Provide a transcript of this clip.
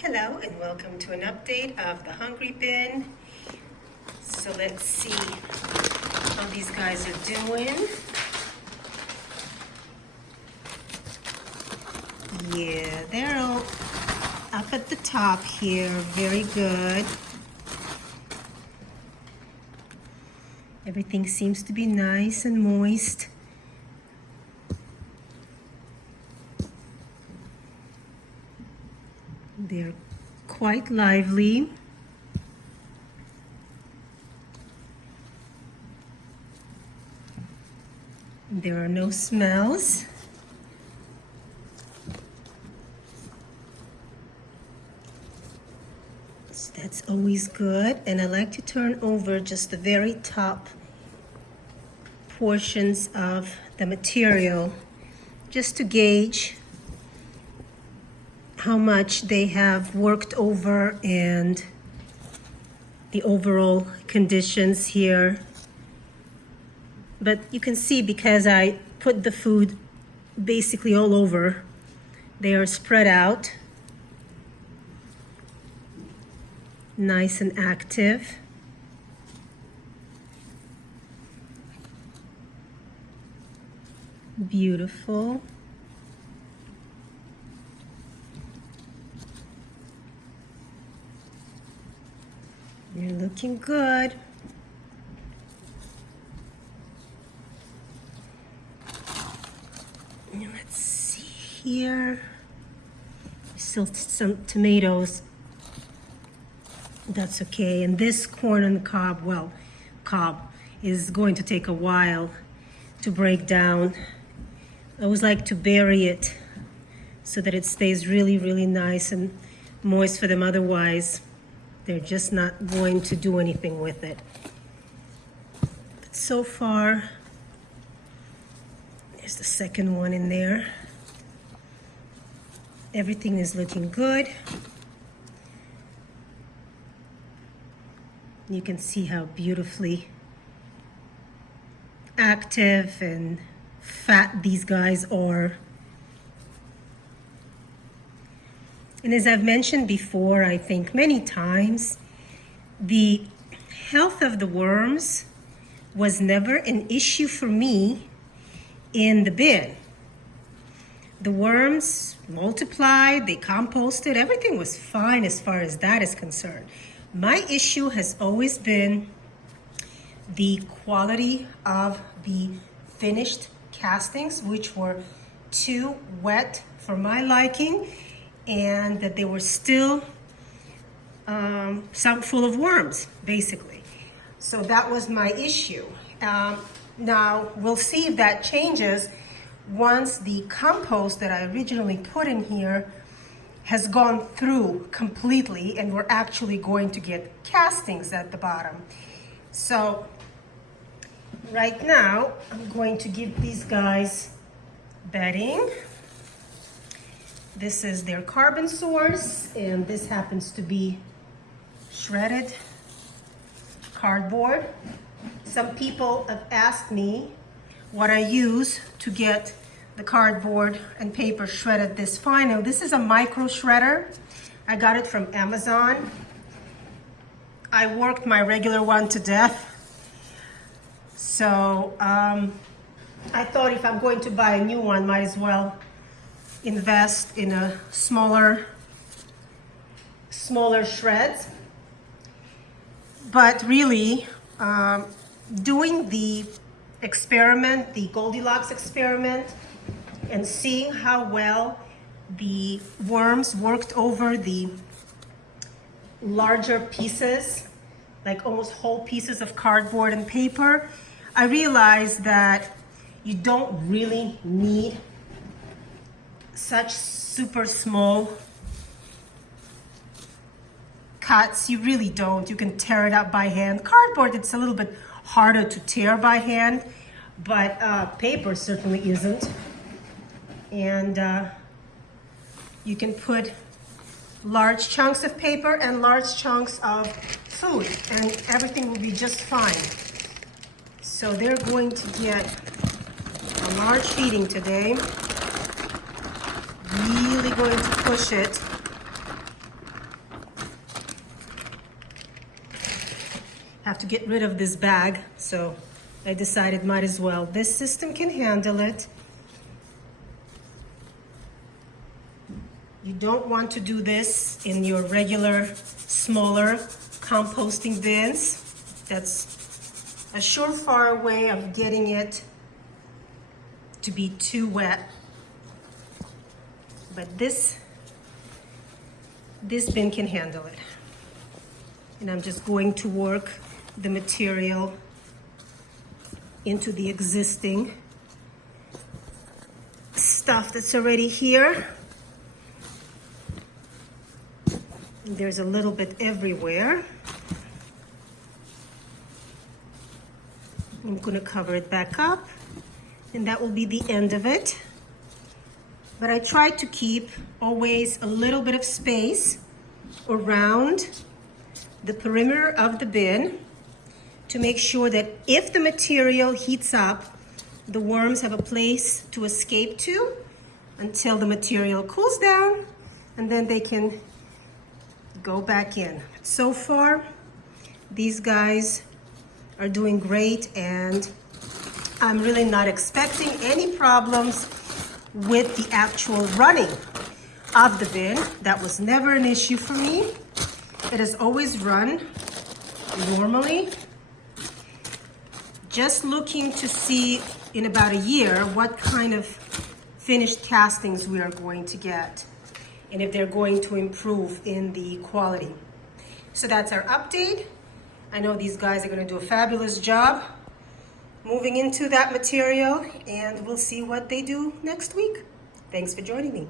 Hello and welcome to an update of the Hungry Bin. So let's see how these guys are doing. Yeah, they're all up at the top here, very good. Everything seems to be nice and moist. They're quite lively. There are no smells. So that's always good. And I like to turn over just the very top portions of the material just to gauge how much they have worked over and the overall conditions here. But you can see because I put the food basically all over, they are spread out, nice and active. Beautiful. You're looking good. Let's see here. Still some tomatoes. That's okay. And this corn on the cob, well, cob is going to take a while to break down. I always like to bury it so that it stays really, really nice and moist for them. Otherwise, they're just not going to do anything with it. But so far, there's the second one in there. Everything is looking good. You can see how beautifully active and fat these guys are. And as I've mentioned before, I think many times, the health of the worms was never an issue for me in the bin. The worms multiplied, they composted, everything was fine as far as that is concerned. My issue has always been the quality of the finished castings, which were too wet for my liking, and that they were still some full of worms, basically. So that was my issue. Now, we'll see if that changes once the compost that I originally put in here has gone through completely and we're actually going to get castings at the bottom. So right now, I'm going to give these guys bedding. This is their carbon source, and this happens to be shredded cardboard. Some people have asked me what I use to get the cardboard and paper shredded this fine. Now, this is a micro shredder. I got it from Amazon. I worked my regular one to death. So I thought if I'm going to buy a new one, might as well invest in a smaller shreds. But really, doing the experiment, the Goldilocks experiment, and seeing how well the worms worked over the larger pieces, like almost whole pieces of cardboard and paper, I realized that you don't really need such super small cuts. You really don't. You can tear it up by hand. Cardboard, it's a little bit harder to tear by hand, but paper certainly isn't. And you can put large chunks of paper and large chunks of food, and everything will be just fine. So they're going to get a large feeding today. Really going to push it have to get rid of this bag, so I decided might as well. This system can handle it. You don't want to do this in your regular, smaller composting bins. That's a surefire way of getting it to be too wet. But this bin can handle it. And I'm just going to work the material into the existing stuff that's already here. There's a little bit everywhere. I'm going to cover it back up, and that will be the end of it. But I try to keep always a little bit of space around the perimeter of the bin to make sure that if the material heats up, the worms have a place to escape to until the material cools down, and then they can go back in. So far, these guys are doing great, and I'm really not expecting any problems with the actual running of the bin. That was never an issue for me. It has always run normally. Just looking to see in about a year what kind of finished castings we are going to get, and if they're going to improve in the quality. So that's our update. I know these guys are going to do a fabulous job moving into that material, and we'll see what they do next week. Thanks for joining me.